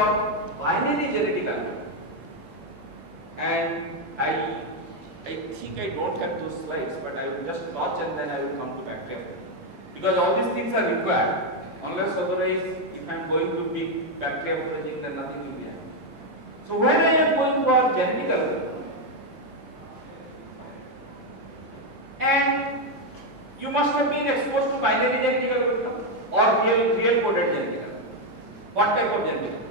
for binary genetic algorithm. And I think I don't have those slides, but I will just watch and then I will come to bacteria. Because all these things are required. Unless otherwise, if I am going to pick bacteria foraging, then nothing will be happening. So when I am going for genetic algorithm, and you must have been exposed to binary genetic algorithm or real coded genetic algorithm. What type of genetic algorithm?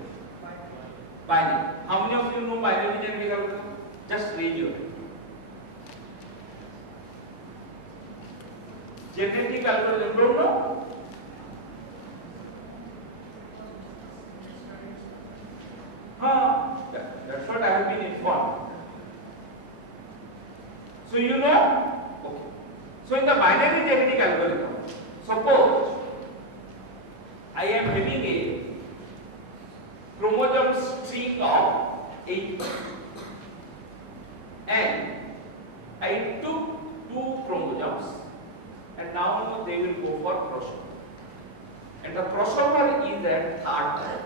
Binary. How many of you know binary genetic algorithm? Just raise your hand. Genetic algorithm, don't know? That's what I have been informed. So you know? Okay. So in the binary genetic algorithm, suppose I am having a chromosome string of 8 and I took 2 chromosomes and now they will go for crossover. And the crossover is at 3rd point.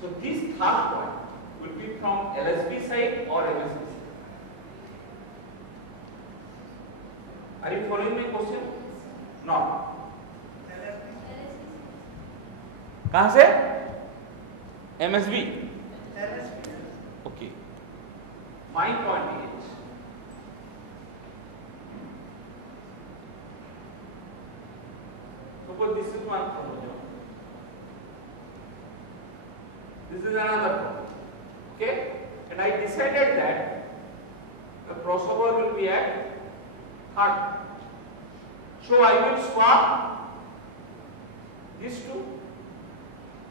So this 3rd point will be from LSB side or MSB side. Are you following my question? No. कहाँ से? MSB. Okay. My point is, suppose this is one chromosome. This is another chromosome. Okay? And I decided that the crossover will be at 3rd. So I will swap these 2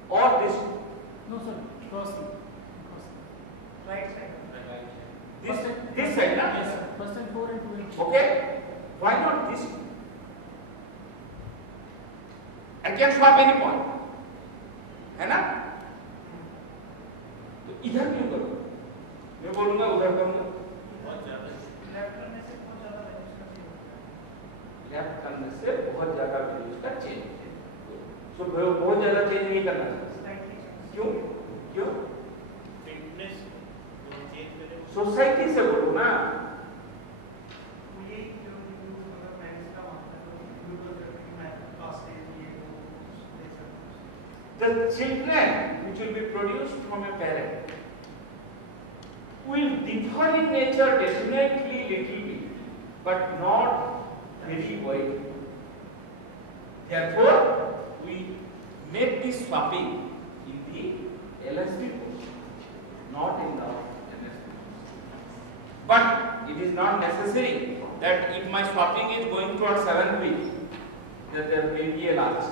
or this 2. No, sir. Crossing. Right side. This side, na? Yes, sir. First and 4 and 2 and 3. Okay? Why not this 2? I can swap any point. है ना? तो इधर क्यों करो? मैं बोलूँगा उधर करूँगा। लेफ्ट करने से बहुत ज़्यादा वैल्यूज का चेंज है। तो बहुत ज़्यादा चेंज नहीं करना चाहिए। क्यों? क्यों? सोसाइटी से बोलो ना। The children which will be produced from a parent will differ in nature definitely little bit, but not very wide. Therefore, we make this swapping in the LSB portion, not in the MSB. But it is not necessary that if my swapping is going towards 7th week, that there will be a large.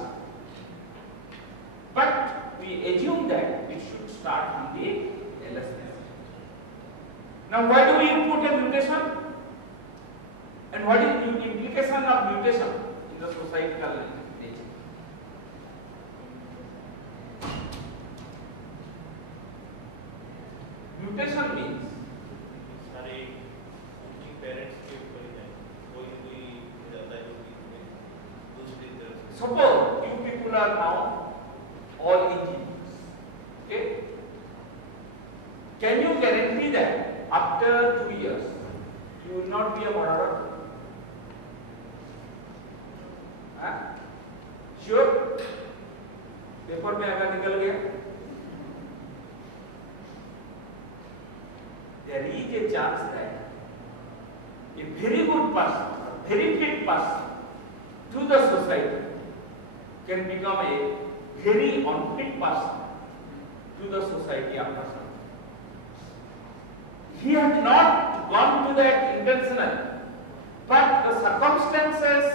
But we assume that it should start from the LSB. Now, why do we put a mutation? And what is the implication of mutation in the societal nature? Mutation means suppose you people are now all engineers. Okay? Can you guarantee that after 2 years you will not be a murderer? Sure? Paper में अगर निकल गया, there is a chance that a very good person, a very fit person to the society can become a very unfit person to the society after some. He had not gone to that intentionally, but the circumstances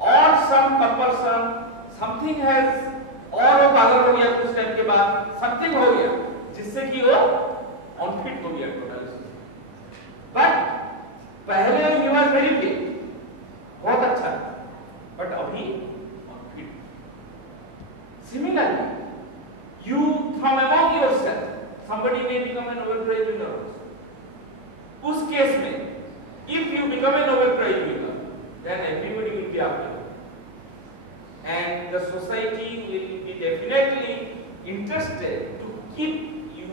or some compulsion, something has और वो पागल हो गया कुछ time के बाद, something हो गया जिससे कि वो unfit हो गया टोटली। But पहले he was very fit, बहुत अच्छा, but अभी unfit। Similarly, you from among yourself, somebody may become a Nobel Prize winner. उस केस में, if you become a Nobel Prize winner, then everybody will be after you, and the society will be definitely interested to keep you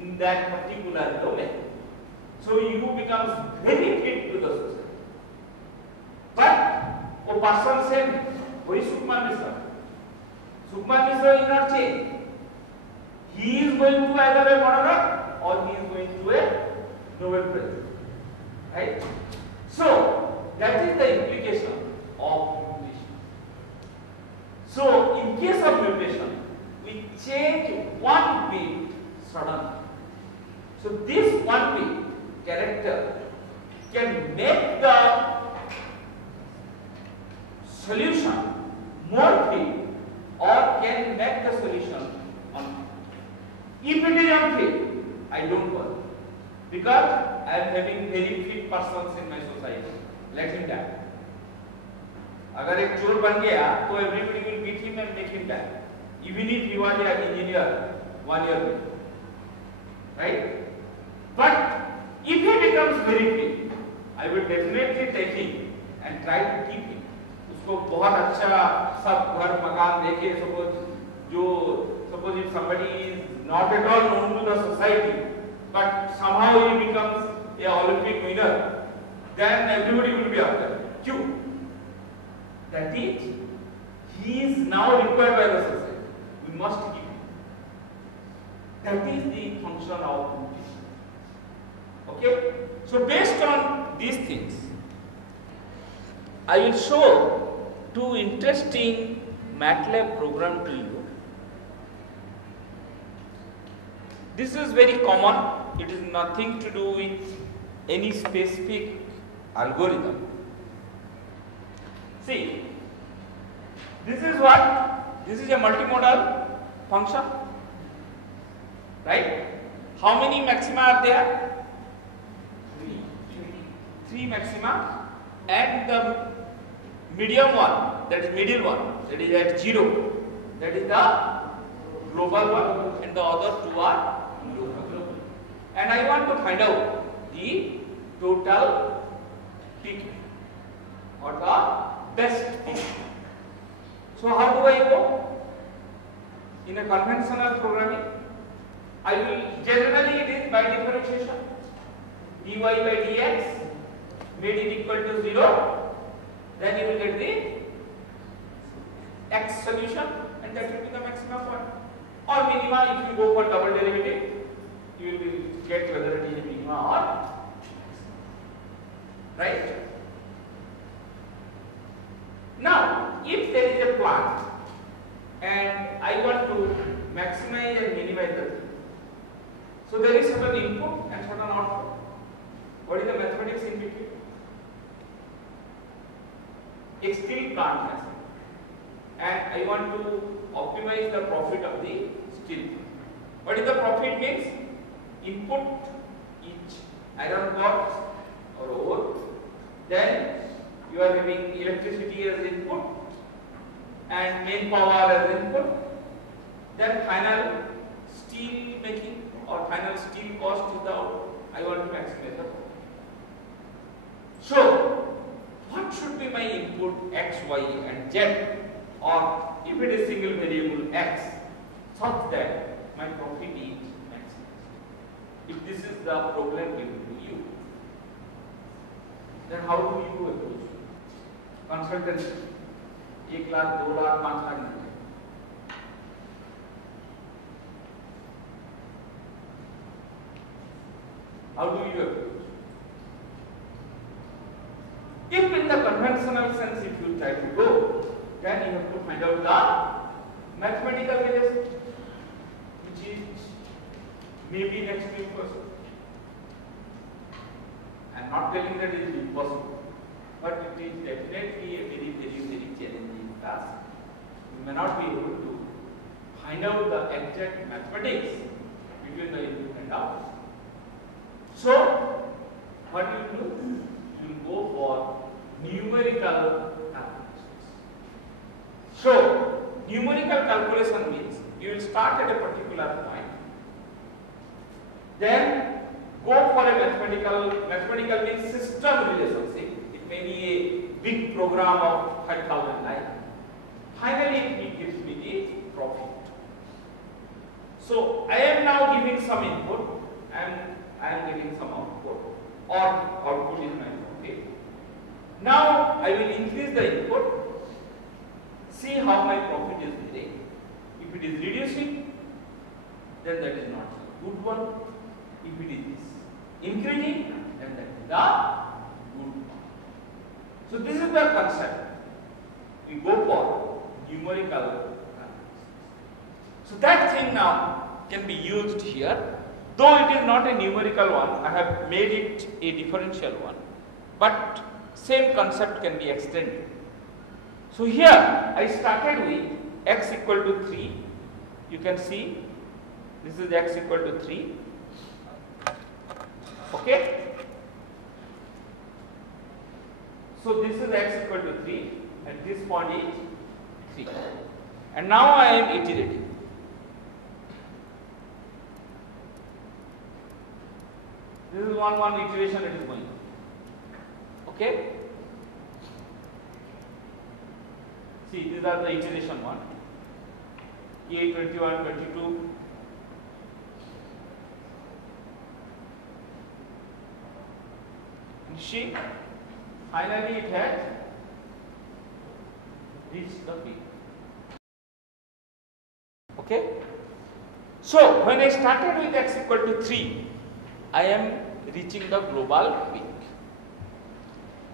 in that particular domain. So you becomes very fit to the society. But a person said, who is Sukhman Mishra? Sukhman Mishra will not change. He is going to either a monarch or he is going to a Nobel Prize. Right? So that is the implication of mutation. So in case of mutation, we change one bit suddenly. So this one bit character can make the solution more fit or can make the solution unfit. If it is unfit, I don't worry, because I am having very fit persons in my society. Let him die. अगर एक चोर बन गया तो everybody will beat him and make him die, even if he was an engineer 1 year ago, right? But if he becomes very fit, I will definitely take him and try to keep him. उसको बहुत अच्छा सब घर मकान देके suppose if somebody is not at all known to the society, but somehow he becomes a Olympic winner, then everybody will be after him. Q. That is, he is now required by the society. We must keep him. That is the function of mutation. Okay? So based on these things, I will show two interesting MATLAB program to you. This is very common. It is nothing to do with any specific algorithm. See, this is what? This is a multimodal function, right? How many maxima are there? Three maxima, and the medium one, that is middle one, that is at 0, that is the global one, and the other two are local. And I want to find out the total peak or the best peak. So how do I go? In a conventional programming, I will generally it is by differentiation, dy by dx made it equal to 0, then you will get the x solution, and that will be the maximum point. Or minima, if you go for double derivative, you will get whether it is minima or right. Now, if there is a plant and I want to maximize and minimize the thing, so there is certain input and certain output. What is the mathematics in between? A still plant has it, and I want to optimize the profit of the still. What is the profit means? Input each iron got or ore, then you are having electricity as input and main power as input, then final steel making or final steel cost is the output. I want to maximize the profit. So, what should be my input x, y and z, or if it is single variable x, such that my profit is maximized? If this is the problem given to you, then how do you approach? Consultancy, 1 lakh, 2 lakh, 5 lakh. How do you approach? If in the conventional sense, if you try to go, then you have to find out the mathematical ways, which is maybe next to impossible. I am not telling that it is impossible, but it is definitely a very challenging task. You may not be able to find out the exact mathematics between the input and output. So, what you do? You will go for numerical calculations. So, numerical calculation means you will start at a particular point, then go for a mathematical means system relationship. It may be a big program of 5,000 lines. Finally, it gives me the profit. So I am now giving some input and I am getting some output, or output is my profit. Now I will increase the input, see how my profit is varying. If it is reducing, then that is not a good one. If it is increasing, then that is the good one. So this is the concept. We go for numerical analysis. So that thing now can be used here. Though it is not a numerical one, I have made it a differential one. But same concept can be extended. So here I started with x equal to 3. You can see this is x equal to 3. Okay. So this is x equal to 3 and this point is 3. And now I am iterating. This is one iteration it is going. Okay. See, these are the iteration 1. A 21, 22. And see, finally it has reached the peak. Okay. So when I started with x equal to 3, I am reaching the global peak.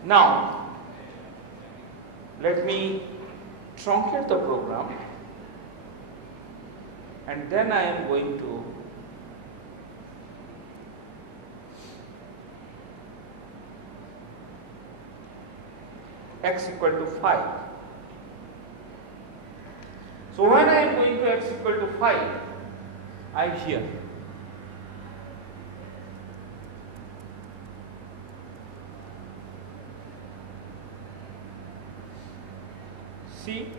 Now, let me truncate the program and then I am going to x equal to 5. So when I am going to x equal to 5, I am here. See,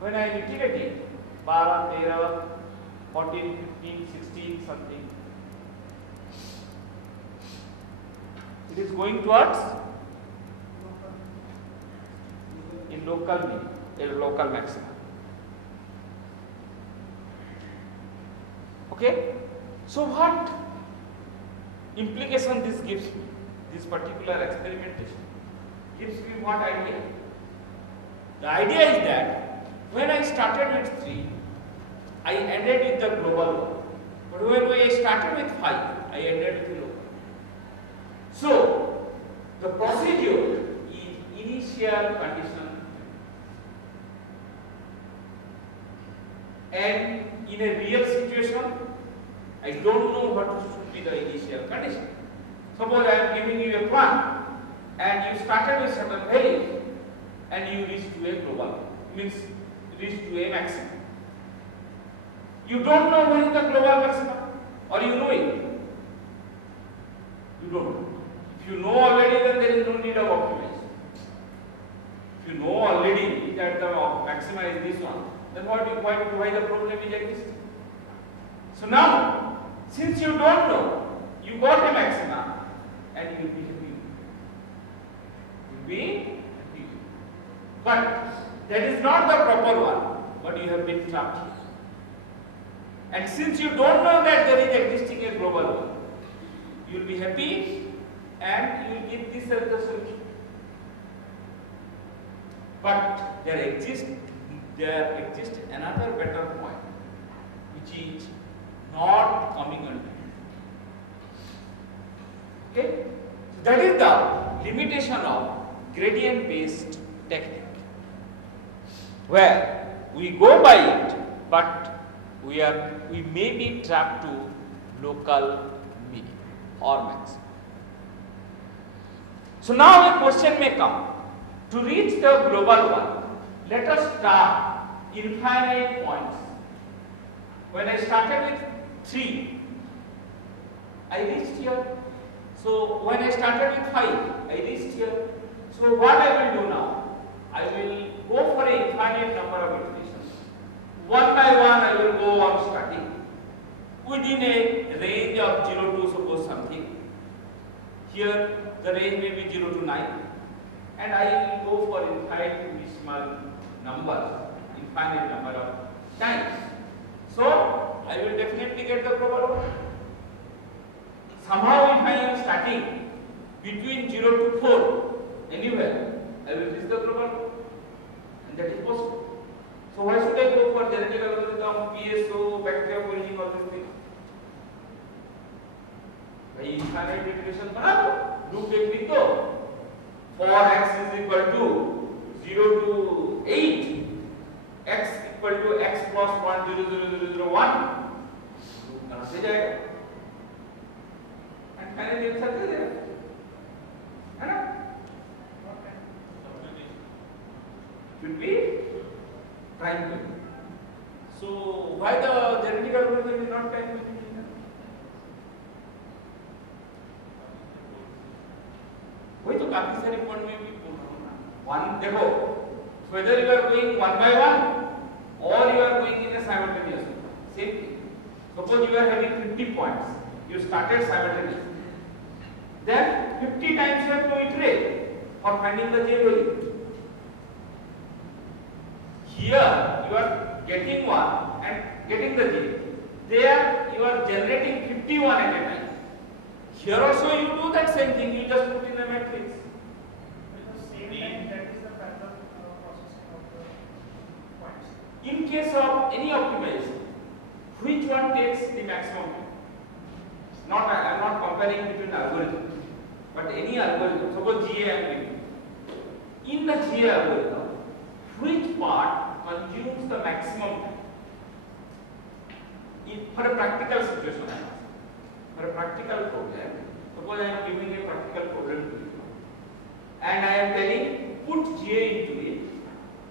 when I am iterating 12, 13, 14, 15, 16 something, it is going towards in local mean, a local maximum. Okay, so what implication this gives me? This particular experimentation gives me what idea? The idea is that when I started with 3, I ended with the global one. But when I started with 5, I ended with the local. So the procedure is initial condition, and in a real situation, I don't know what should be the initial condition. Suppose I am giving you a plan, and you started with certain value, and you reach to a global, means reach to a maximum. You don't know when is the global maximum, or you know it? You don't know. If you know already, then there is no need of optimization. If you know already that the maxima is this one, then why the problem is existing? So now, since you don't know, you got a maxima, and you will be happy. You will be happy. But that is not the proper one, but you have been trapped here. And since you don't know that there is existing a global one, you will be happy and you will give this as the solution. But there exists another better point, which is not coming under. Okay? So that is the limitation of gradient based technique, where we go by it, but we may be trapped to local minimum or maximum. So now a question may come. To reach the global one, let us start infinite points. When I started with 3, I reached here. So when I started with 5, I reached here. So what I will do now? I will go for an infinite number of iterations. One by one I will go on starting within a range of 0 to suppose something. Here the range may be 0 to 9, and I will go for infinite decimal number, infinite number of times. get the global one? Somehow if I am starting between 0 to 4, anywhere, I will reach the global one. And that is possible. So why should I go for genetic algorithm, PSO, bacteriophage, all these things? भाई infinite iteration बना दो, loop एक लिख दो, for x is equal to 0 to 8, x equal to x plus 1 0 0 0 0 1, loop कहाँ से जाएगा? And finally answer दे देगा, है ना? Should be time consuming. So why the genetic algorithm is not time consuming? वही तो काफी सारे पॉइंट में भी बोल रहा हूँ ना. One देखो, whether you are going one by one or you are going in a simultaneous way, same thing. Suppose you are having 50 points, you started simultaneously. Then 50 times you have to iterate for finding the J value. Here you are getting one and getting the J. There you are generating 51 at a time. Here also you do that same thing, you just put in a matrix. Because same time, that is the parallel processing of the points. In case of any optimization, which one takes the maximum time? I am not comparing between algorithms, but any algorithm. Suppose GA I am doing. In the GA algorithm, which part consumes the maximum time? For a practical situation, I am asking. For a practical problem, suppose I am giving a practical problem to you, and I am telling put GA into it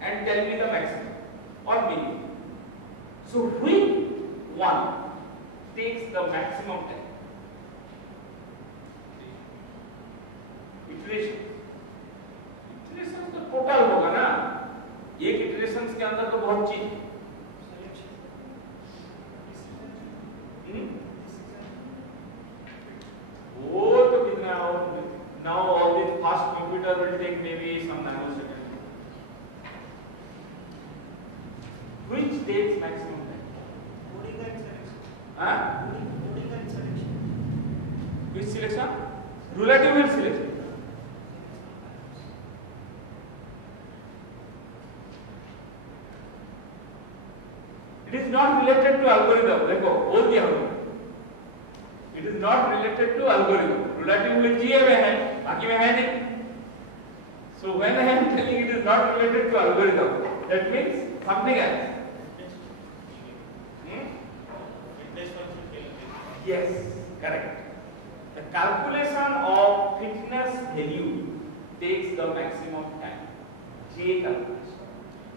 and tell me the maximum or minimum. So which one takes the maximum time? Iteration. Iteration तो total होगा ना. एक iterations के अंदर तो बहुत चीज. वो तो कितना और now all this fast computer will take maybe some nanoseconds. Which takes maximum time? Coding and selection. Huh? Coding and selection. Which selection? Relative field selection. It is not related to algorithm. देखो बोल दिया हमने. It is not related to algorithm. Relative field GA में है, बाकी में है नहीं. So when I am telling it is not related to algorithm, that means something else. Yes, correct. The calculation of fitness value takes the maximum time. J calculation.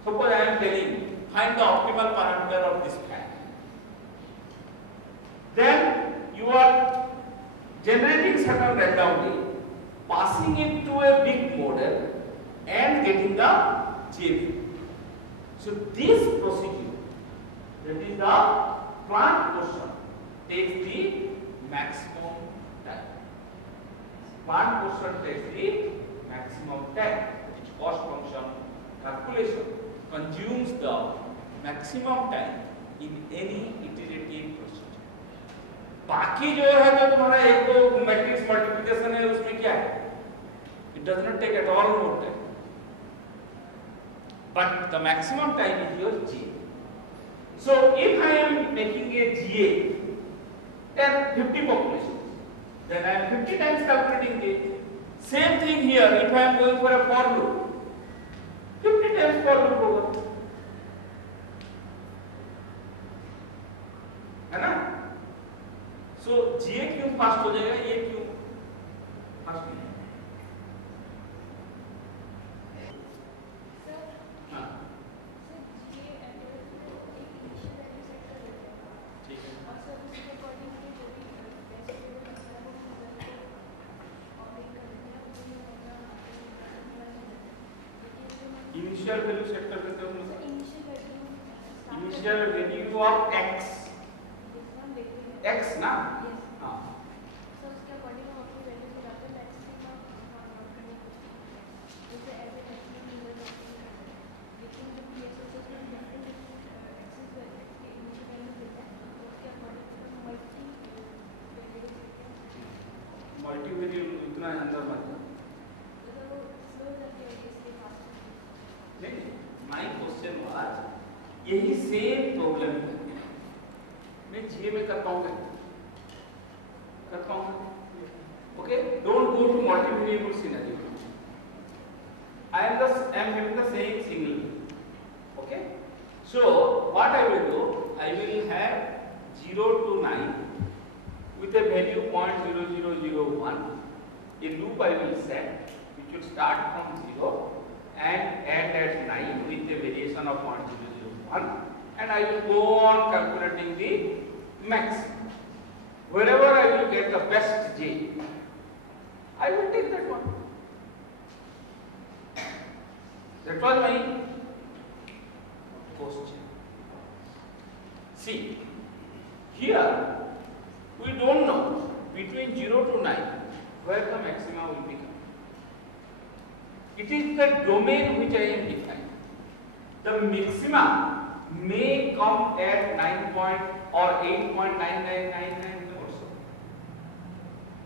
Suppose I am telling find the optimal parameter of this fan. Then you are generating certain random data, passing it to a big model and getting the J value. So this procedure, that is the plant portion, takes the maximum time. Plant portion takes the maximum time, which cost function calculation consumes the maximum time in any iterative procedure. बाकी जो है जो तुम्हारा एक तो matrix multiplication है उसमें क्या है? It does not take at all more time. But the maximum time is your J. So if I am making a GA, then 50 populations, then I am 50 times calculating J. Same thing here, if I am going for a for loop, 50 times for loop होगा, है ना? So GA क्यों fast हो जाएगा, ये क्यों fast नहीं है? इनिशियल वैल्यू सेट कर देते हो इनिशियल वैल्यू ऑफ x ना हाँ सो उसके अकॉर्डिंग हम अपनी वैल्यू को जाते हैं मैक्सिमम नॉट करने की जैसे एज ए मैक्सिमम यूजर लेकिन जब पीएसओ से डिफरेंट एक्सेस वैल्यू की इनिशियल वैल्यू देता है तो उसके अकॉर्डिंग हम सेम प्रॉब्लम है। मैं GA में करता हूँ okay. Don't go to multi variable scenario. I am having the same single okay. So what I will do, I will have 0 to 9 with a value 0.0001. A loop I will set which will start from 0 and end at 9 with a variation of 0.001, and I will go on calculating the maximum. Wherever I will get the best J, I will take that one. That was my question. See, here we don't know between 0 to 9 where the maxima will become. It is the domain which I am defining. The maxima may come at 9 point or 8.9999 also.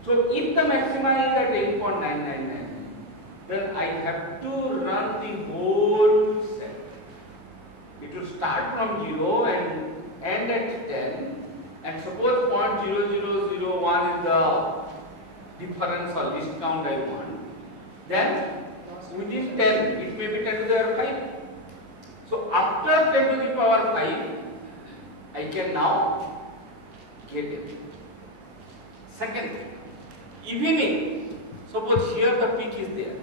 So if the maxima is at 8.999, then I have to run the whole set. It will start from 0 and end at 10, and suppose 0.0001 is the difference or discount I want, then within 10 it may be 10 to the power 5. So after 10 to the power 5 I can now get it. Second, even if suppose here the peak is there,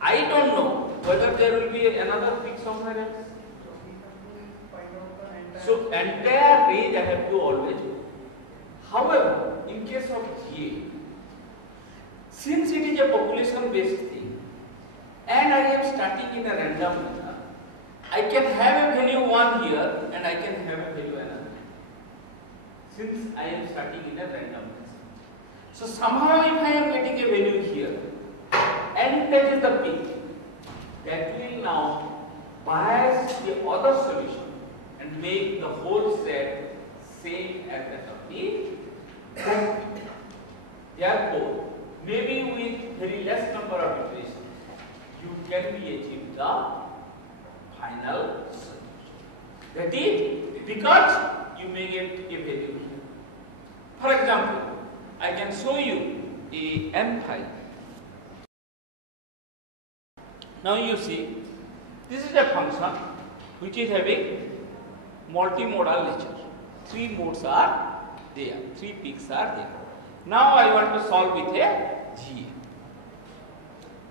I don't know whether there will be another peak somewhere else. So entire range I have to always go. However, in case of GA, since it is a population based thing and I am starting in a random manner, I can have a value 1 here and I can have a value another. Since I am starting in a random manner. So somehow if I am getting a value here and that is the peak, that will now bias the other solution and make the whole set same as that of the second. Therefore, maybe with very less number of iterations, you can be achieve the final solution. That is because you may get a value here. For example, I can show you a M5. Now you see, this is a function which is having multimodal nature. 3 modes are there, 3 peaks are there. Now I want to solve with a GA.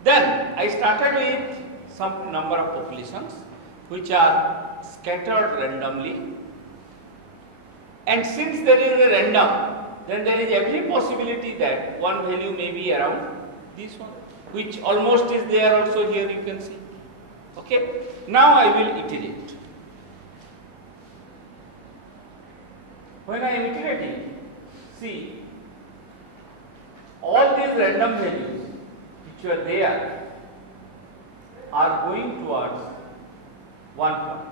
Then I started with some number of populations which are scattered randomly, and since there is a random, then there is every possibility that one value may be around this one, which almost is there also here you can see. Okay. Now I will iterate. When I am iterating, see, all these random values which are there are going towards one point.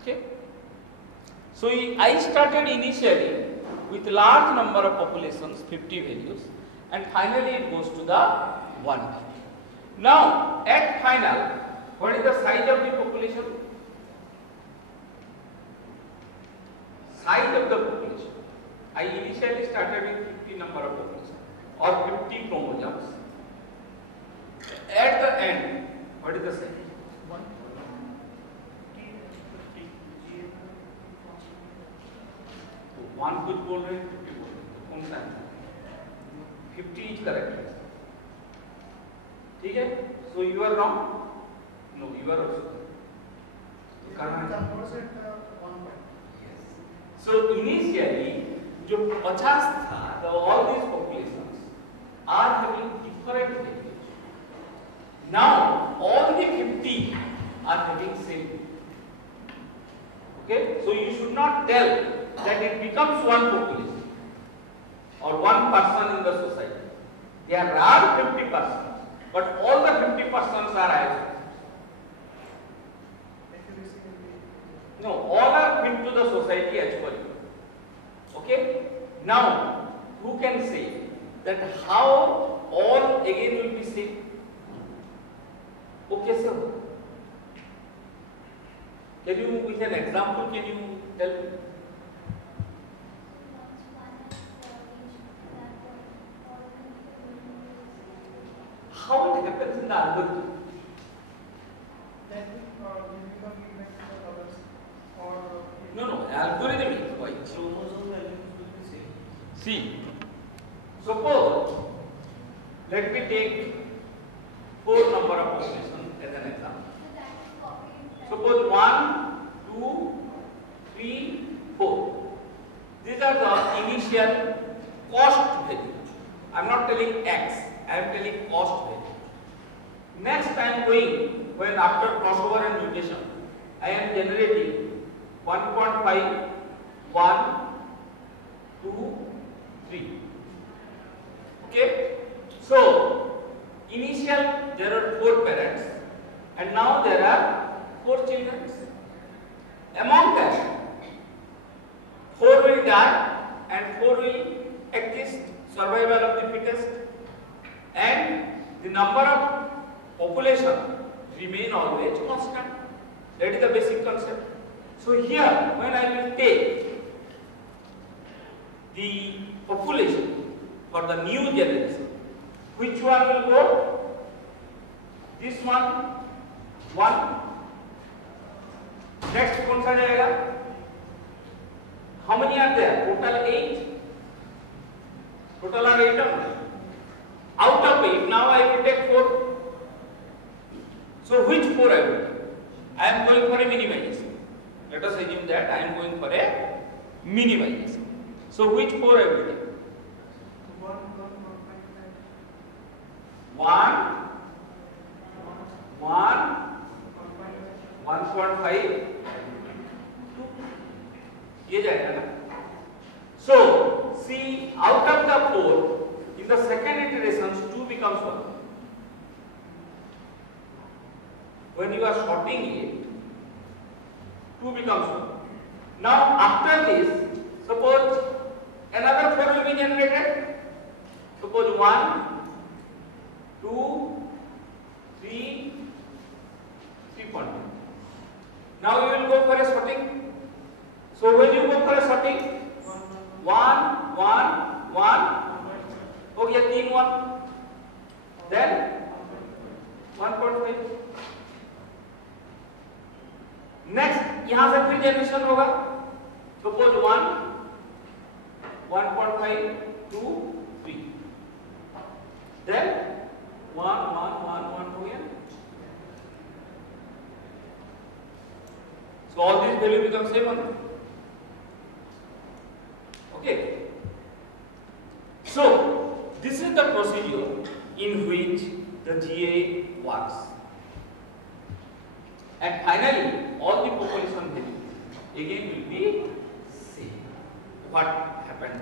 Okay. So I started initially with large number of populations, 50 values, and finally it goes to the 1 value. Now at final, what is the size of the population? Size of the population. I initially started with 50 number of population or 50 chromosomes. At the end, what is the size? 1 कुछ बोल रहे हैं, 50 बोल रहे हैं, तो कौन सा है? 50 is correct. ठीक है? So you are wrong? No, you are also correct. So initially, जो 50 था, all these populations are having different values. Now all the 50 are having same. Okay? So you should not tell that it becomes one population or one person in the society. There are 50 persons, but all the 50 persons are isolated. No, all are fit to the society as well. Okay? Now, who can say that how all again will be same. वो कैसे हो? Can you, with an example, can you tell me? How it happens in the algorithm? That will give the feedback to the others, or No, algorithm is why. Chromosome values will be same. See, suppose, let me take 4 number of population as an example. Suppose 1, 2, 3, 4. These are the initial cost value. I am not telling X, I am telling cost value. Next I am going, when after crossover and mutation, I am generating 1.5, 1, 2, 3. Okay? So, initial there are 4 parents and now there are 4 children. Among them, 4 will die and 4 will exist, survival of the fittest, and the number of population remain always constant. That is the basic concept. So here, when I will take the population for the new generation, which one will go? This one, 1. Next कौन सा जाएगा? How many are there? Total 8. Total are 8 of them. Out of 8, now I will take 4. So which 4 I will take? I am going for a minimization. Let us assume that I am going for a minimization. So which 4 I will take? 1, 1.5, 2. ये जाएगा ना? So see, out of the 4, in the second iterations 2 becomes 1. When you are sorting it, 2 becomes 1. Now after this, suppose another 4 will be generated. Suppose 1, 2, 3, 3.2. Now you will go for a sorting. So when you go for a sorting, 1, 1, 1, हो गया 3, 1. Then 1.5. Next यहां से फिर generation होगा. Suppose 1, 1.5, 2, 3. Then 1, 1, 1, 1 हो गया. So all these value become same one. Okay. So this is the procedure in which the GA works. And finally, all the population value again will be same. What happened?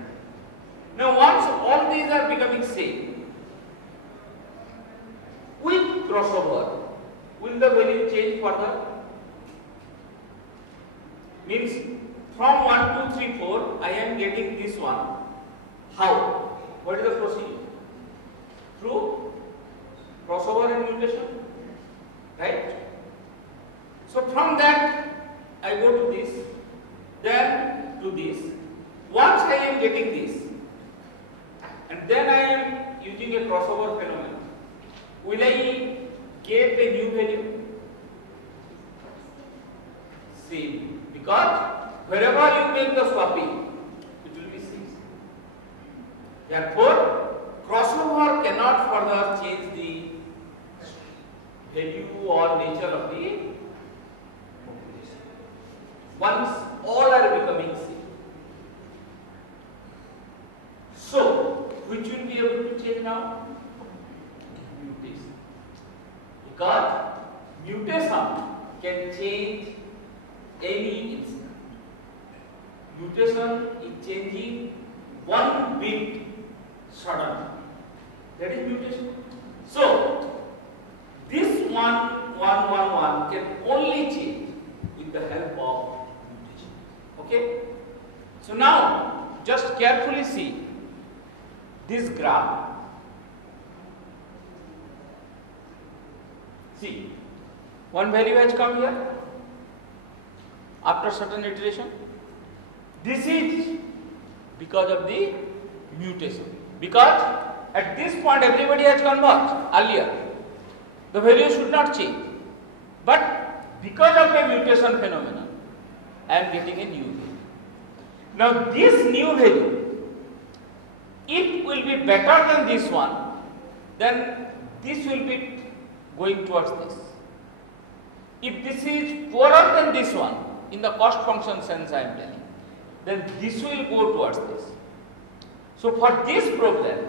Now once all these are becoming same, with crossover, will the value change further? Means from 1, 2, 3, 4, I am getting this one. How? What is the procedure? Through crossover and mutation, right? So from that I go to this, then to this. Once I am getting this, and then I am using a crossover phenomenon, will I get a new value? Same, because wherever you make the swapping, it will be 6. Therefore, crossover cannot further change the value or nature of the population. Once all are becoming same. So, which will be able to change now? Mutation. Because mutation can change any instant. Mutation is changing one bit suddenly. That is mutation. So, this 1, 1, 1, 1 can only change with the help of mutation. Okay? So now, just carefully see this graph. See, one value has come here after certain iteration. This is because of the mutation. Because at this point everybody has converged earlier. The value should not change. But because of a mutation phenomenon, I am getting a new value. Now this new value, if will be better than this one, then this will be going towards this. If this is poorer than this one, in the cost function sense I am telling, then this will go towards this. So for this problem,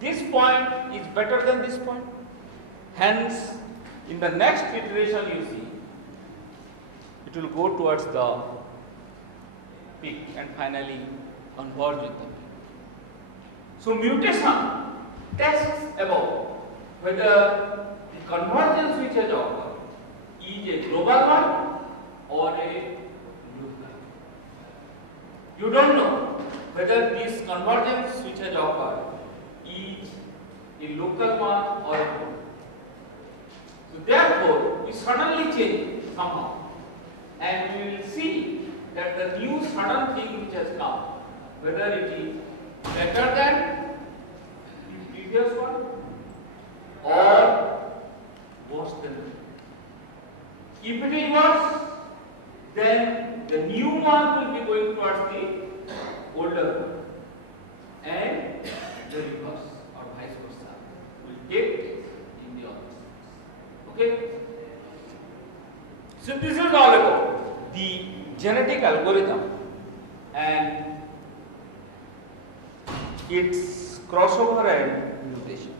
this point is better than this point. Hence, in the next iteration you see, it will go towards the peak and finally converge with the peak. So mutation tests about whether the convergence which has occurred is a global one or a local. You don't know whether this convergence which has occurred is a local one or a global. So therefore, we suddenly change somehow, and we will see that the new sudden thing which has come, whether it is better than the previous one or worse than it. If it is worse, then the new one will be going towards the older one, and the reverse or vice versa will take place in the other sense. Okay? So this is all about the genetic algorithm and its crossover and mutation.